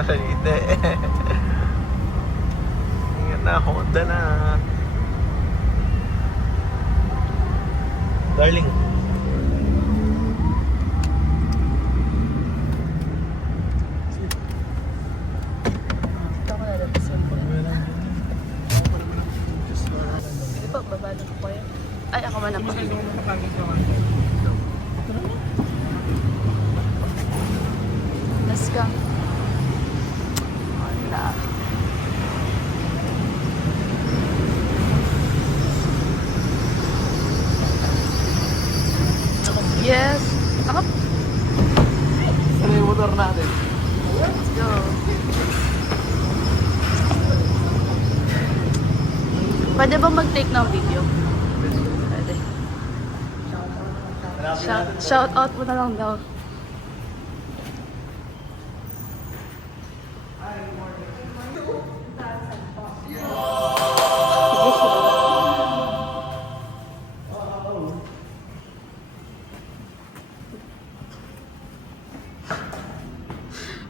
Hindi. Yan na, Honda na. Darling. Ito ko na lang sa cellphone. Sige po, babalo ko po yun. Ay, ako man ako. Let's go. Wala. Yes. Up. Ano yung motor natin? Let's go. Pwede ba mag-take ng video? Pwede. Shout out mo na lang daw.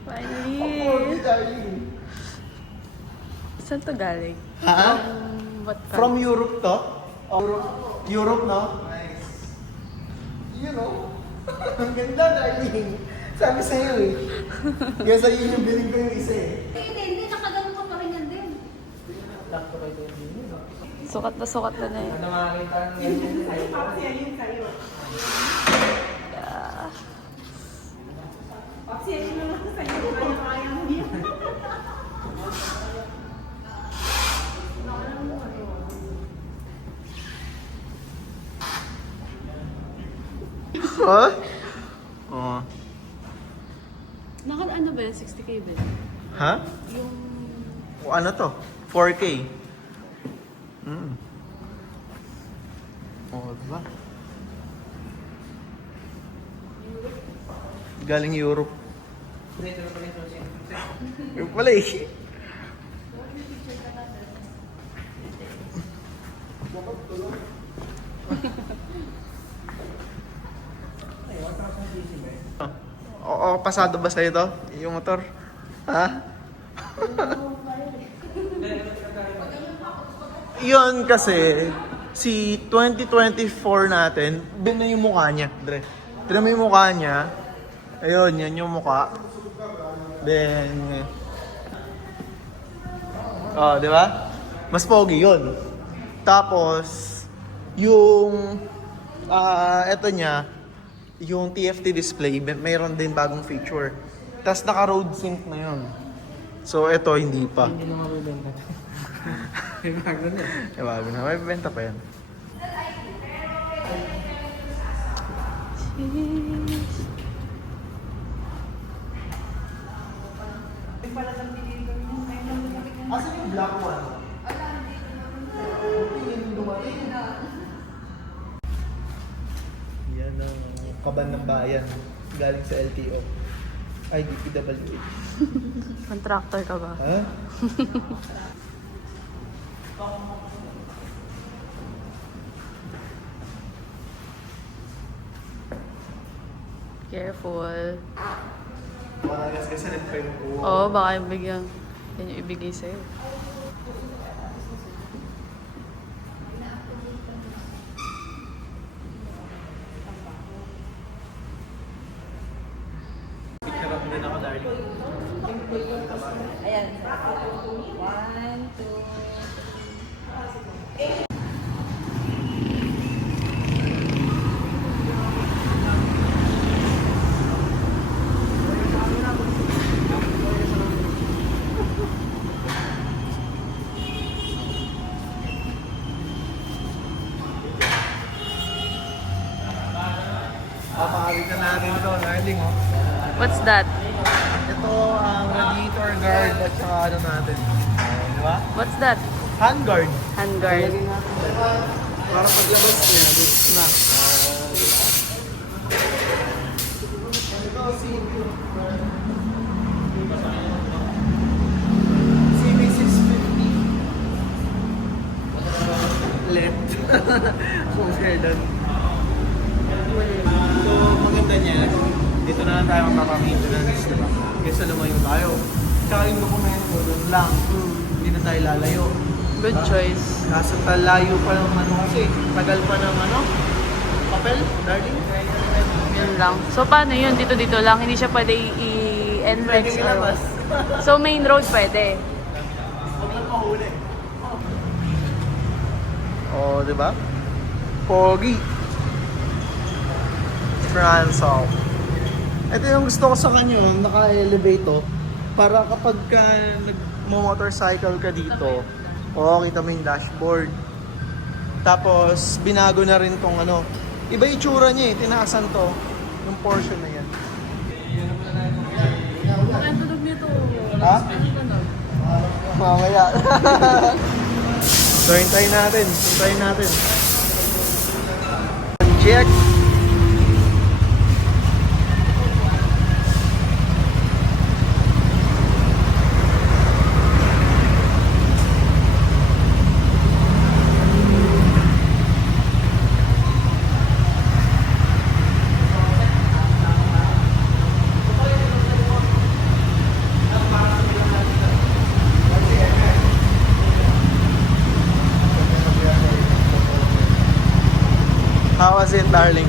Finally! Saan to galing? Ha? What From Europe to? Europe, no? Nice. You know? Ang ganda, darling. Sabi sa'yo eh. Kaya sa'yo yung biling ko yung isa eh. Hindi, nakaganon ka pa rin yan din. Sukat na na yun. Ano makakita ng ganyan? Yeah. Ha? Oo. Ano ba yun? 60k ba yun? Ha? Yung... O ano to? 4K. Oo, diba? Galing Europe. Yung pala eh. Oo, pasado ba sa'yo to? Yung motor? Ha? Yun kasi, si 2024 natin, din na yung mukha niya, Dre. Tignan mo yung mukha niya. Ayun, yan yung mukha. Then, oh, di ba? Mas pogi yun. Tapos, yung, eto niya, yung TFT display, mayroon din bagong feature. Tapos naka-road sync na yun. So, eto, hindi pa. Hindi na mabibenta. May bago na. May bago na. May benta pa yan. Asan yung black one? Yan ang kaban ng bayan. Galing sa LTO. Ay, DPWH. Contractor ka ba? Ha? Careful. Makagas kasi nag-5 ko. Oo, baka yung bigyan. Yan yung ibigay sa'yo. Picture up din ako, darling. Ayan. 1, 2, Papakalitan natin ito, darling. Oh. What's that? Ito ang radiator guard at saka ano natin. Di ba? What's that? Hand guard. Handguard. Para paglabas niya, goods na. Ito si CB650 left. Compare doon. So, maganda niya. Dito na lang tayo magpapammaintenance, diba? Kesa lumayo tayo. Tsaka yung dokumento doon lang. Hindi na tayo lalayo. Good choice. Kaso talayo pa ng ano kasi. Tagal pa ng ano. Papel, darling. Yun lang. So, paano yun? Dito lang. Hindi siya pwede i-NLEX Pwede or... ilabas. So, main road pwede. Huwag lang mahuli. Oh, di ba? Pogi. Transall. Ito yung gusto ko sa kanya, yung naka-elevate to. Para kapag ka nag-motorcycle ka dito, kita mo yung dashboard. Tapos, binago na rin tong ano. Iba yung itsura niya eh, tinaasan to. Yung portion na yan. Ang tunog nito. Ha? Mamaya. So, hintayin natin. Hintayin natin. Check. How was it, darling?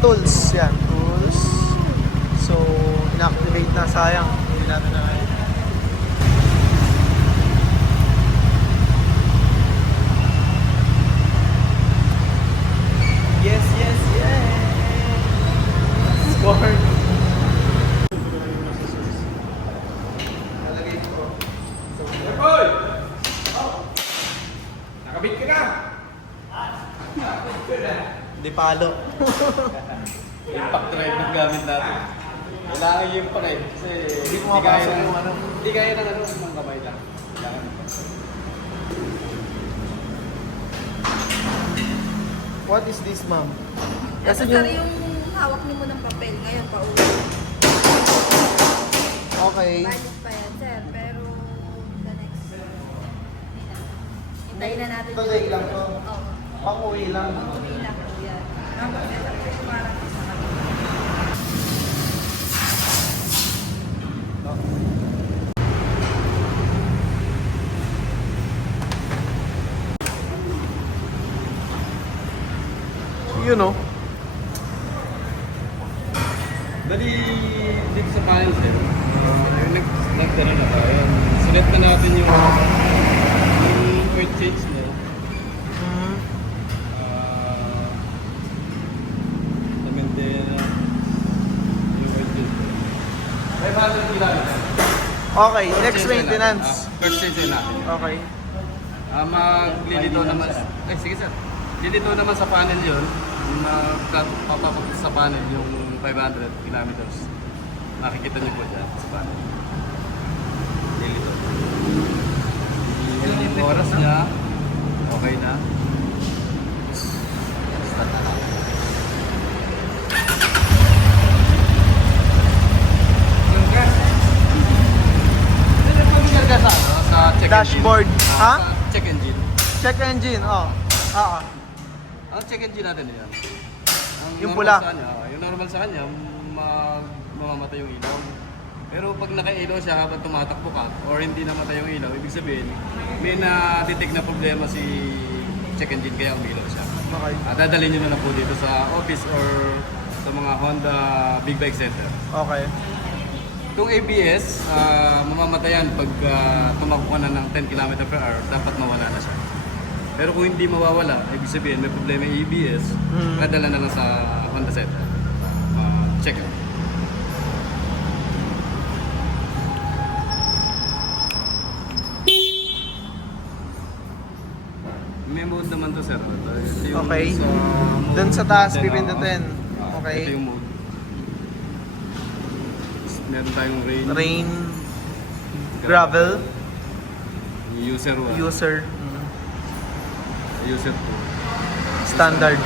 Tools. Yan, tools. So, inactivate na. Sayang. Hindi natin na. Yes, yes, yes! Score! Nalagay ko. Hoy! Nakabit ka na! Di palo. Impact drive ng gamit natin. Kailangan yung impact eh. Kasi Hindi pumapasok yung ano. Hindi kaya ng ano, ng kamay lang. Kailangan What is this, ma'am? Kasi Kasi yung... yung hawak niyo mo ng papel ngayon pa uwi. Okay. Valid pa yan, sir. Pero the next... Hintayin na natin. Today lang to. Oo. Pang-uwi lang. Uwi lang po yan. Tapos ito po yung parang sa kanila. You know. Bali, dito sa panel sir, nagtara na tayo. Sinet na natin yung oil change na. Na-maintain yung oil change. 500 kilometers. Okay, next maintenance. First change na natin. Okay. Maglilito naman, sige sir. Lilito naman sa panel yun. Magpapapag sa panel yung 500 kilometers. Makikita niyo po dyan sa panel. Lilito. Yung oras niya, okay na. Start na lang. Yung gas. Hindi po yung gas sa check Dashboard. engine. Ha? Sa check engine. Check engine, oh. Oo. Ang check engine natin yan. Yung normal pula. Sa kanya, yung normal sa kanya, mamamatay yung ilaw. Pero pag nakailaw siya habang tumatakbo ka or hindi namatay yung ilaw, ibig sabihin, may na-detect na problema si check engine kaya umilaw siya. Okay. Dadalhin nyo na lang po dito sa office or sa mga Honda Big Bike Center. Okay. Itong ABS, mamamatayan pag tumakbo ka na ng 10 km per hour, dapat mawala na siya. Pero kung hindi mawawala, ibig sabihin may problema yung ABS, kadala na lang sa Honda Center. Check it. May mode naman to sir. Ito yung Okay. sa mode Dun sa taas, 10, pipindutin. Okay. Ito yung mode. Meron tayong rain. Rain, gravel, User 1. user, User 2. standard.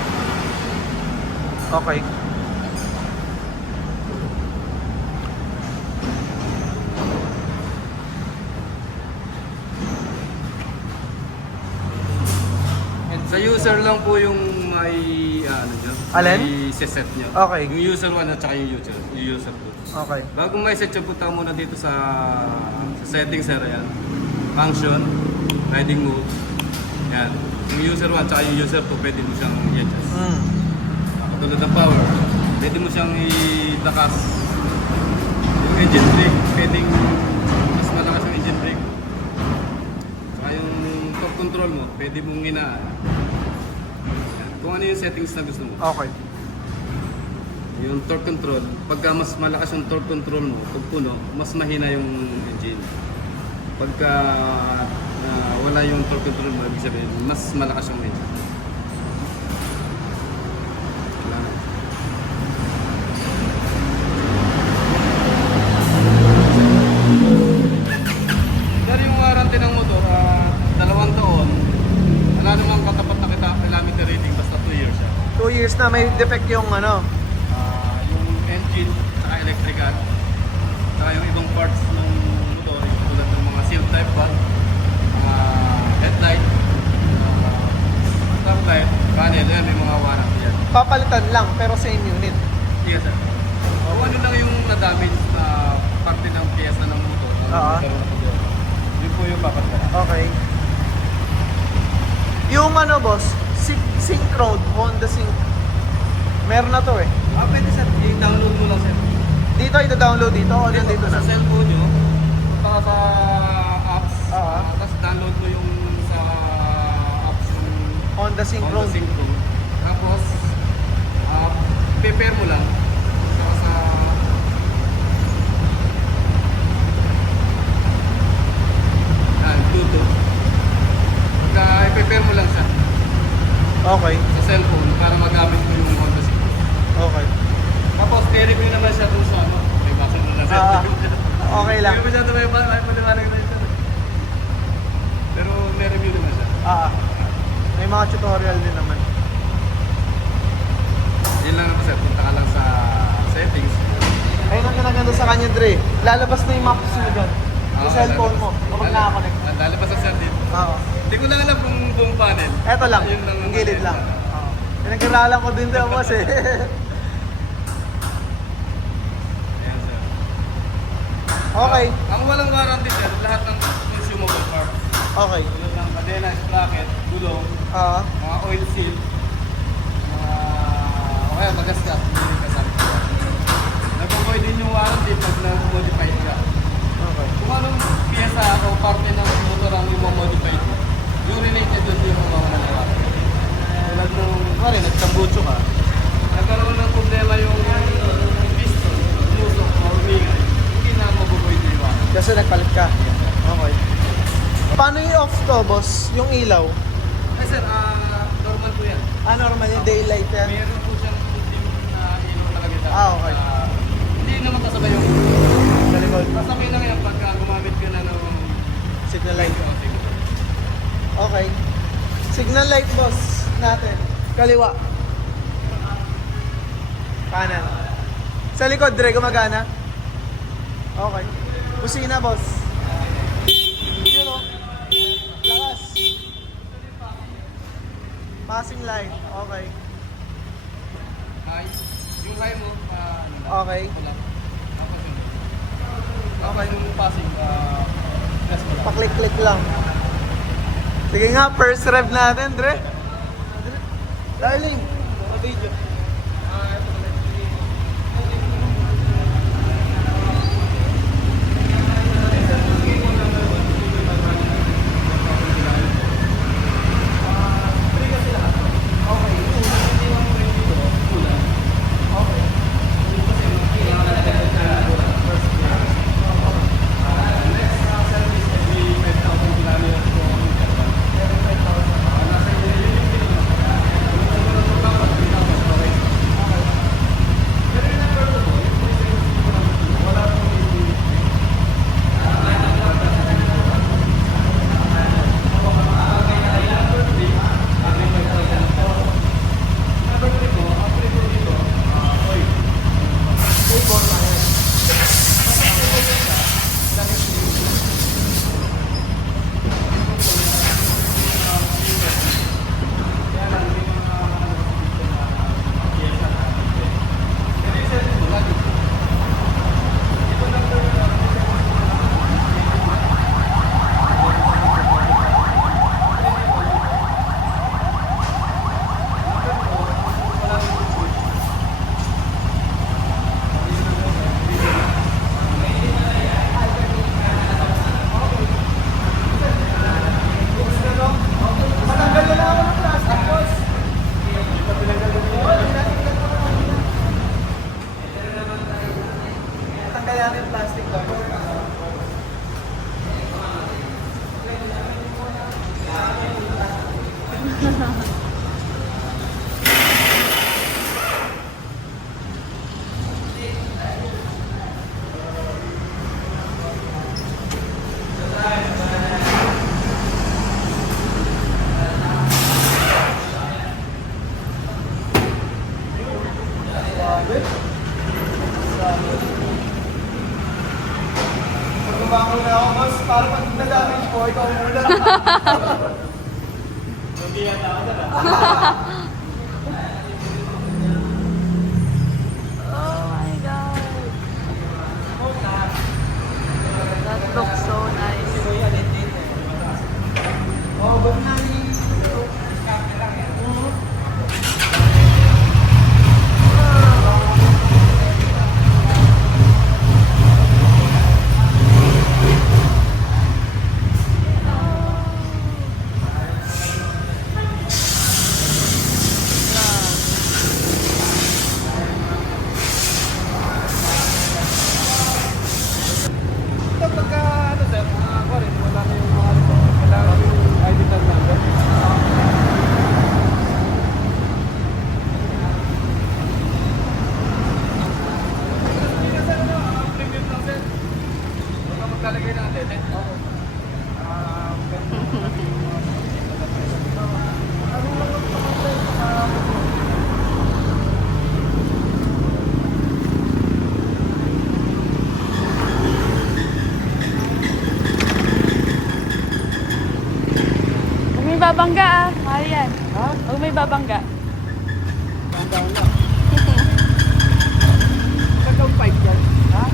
Okay. Sa user lang po yung mga ano nyo? Alin? I-set nyo. Okay. Yung user 1 at saka yung user 2. Okay. Bago may set nyo, punta muna dito sa settings sir, yan. Function, riding mode. Yan. Yung user 1 at saka yung user 2, pwede mo siyang i-adjust. Katulad ng power, pwede mo siyang i-takas. Yung engine brake, pwedeng mas malakas yung engine brake. Saka yung top control mo, pwede mong hinaan. Kung ano yung settings na gusto mo. Okay. Yung torque control, pagka mas malakas yung torque control mo, pag puno, mas mahina yung engine. Pagka wala yung torque control mo, ibig sabihin, mas malakas yung engine. Wala na. Pero yung warranty ng motor, 2 taon, wala namang katapat na kilometer rating, basta 2 years siya. 2 years na may defect yung ano. Yung engine, saka electrical, saka yung ibang parts ng motor, tulad ng mga seal type valve, headlight, stop light, panel, yan, may mga warranty yan. Papalitan lang pero same unit. Yes sir. Kung ano lang yung na-damage na parte ng piyesa ng motor, yun po yung papalitan. Okay. Yung ano boss, Sync Road, Honda Sync. Meron na to eh. Pwede sir, i-download mo lang sir. Dito, ito-download dito o nandito na? Sa cellphone nyo, punta ka sa apps, Oo. tapos download mo yung sa apps yung Honda Sync Honda Road. Sync Pro. Tapos, prepare mo lang. Saka sa Bluetooth. Pagka i-prepare mo lang siya Okay. sa cellphone para magamit mo yung Honda Sync Pro. Okay. Tapos, i-review naman siya dun sa ano. May basa mo na siya. Okay lang. Hindi masyado may paliwanag na siya. Pero may review naman siya. May mga tutorial din naman. Yun lang ako sir, punta ka lang sa settings. Ayun ang kinaganda sa kanya, Dre. Lalabas na yung maps mo dyan. Yung cellphone mo, kapag nakakonect. Lalabas sa cellphone. Oo. Hindi ko lang alam kung buong panel. Eto lang, Yun lang yung gilid lang. Oo. Pinag-aralan ko din daw, boss eh. Ayan sir. Okay. Ang walang warranty sir, lahat ng consumable parts. Okay. Tulad ng kadena, sprocket, gulong, Oo. mga oil seal, mga o kaya magasgas, hindi rin kasama. Nag-avoid din yung warranty pag na-modified ka. Okay. Kung anong piyesa o parte ng motor ang i-modified mo, yung related doon yung mga mangyayari. Tulad nung, pare, nagtambucho ka, nagkaroon ng problema yung piston, lusok, o umingay, hindi na mabubuhay yung warranty. Kasi nagpalit ka. Okay. Paano yung off to, boss? Yung ilaw? Eh sir, normal po yan. Normal yung daylight yan. Meron po siyang puting ilaw talaga sa Okay. hindi naman kasabay yung Sa likod. kasabay lang yan pagka gumamit ka na ng Signal light. Okay. Signal light, boss, natin. Kaliwa. Kanan. Sa likod, Dre, gumagana? Okay. Busina, boss. Yun o. Lakas. Passing light. Okay. high. Yung high mo, Okay. wala. Tapos yun. Okay. Yung passing, press mo lang. Paklik-click lang. Sige nga, first rev natin, Dre. Darling, video. damage po, ikaw muna. Oh my God. That looks so nice. Pagka ano sir, ako rin, wala na yung mga kailangan yung ID card number. Premium lang sir. Baka maglalagay ng attendant. Oo. Huwag may babangga ah. Mahal yan. Ha? Huwag may babangga. Tandaan lang. Hanggang 5 yan. Ha?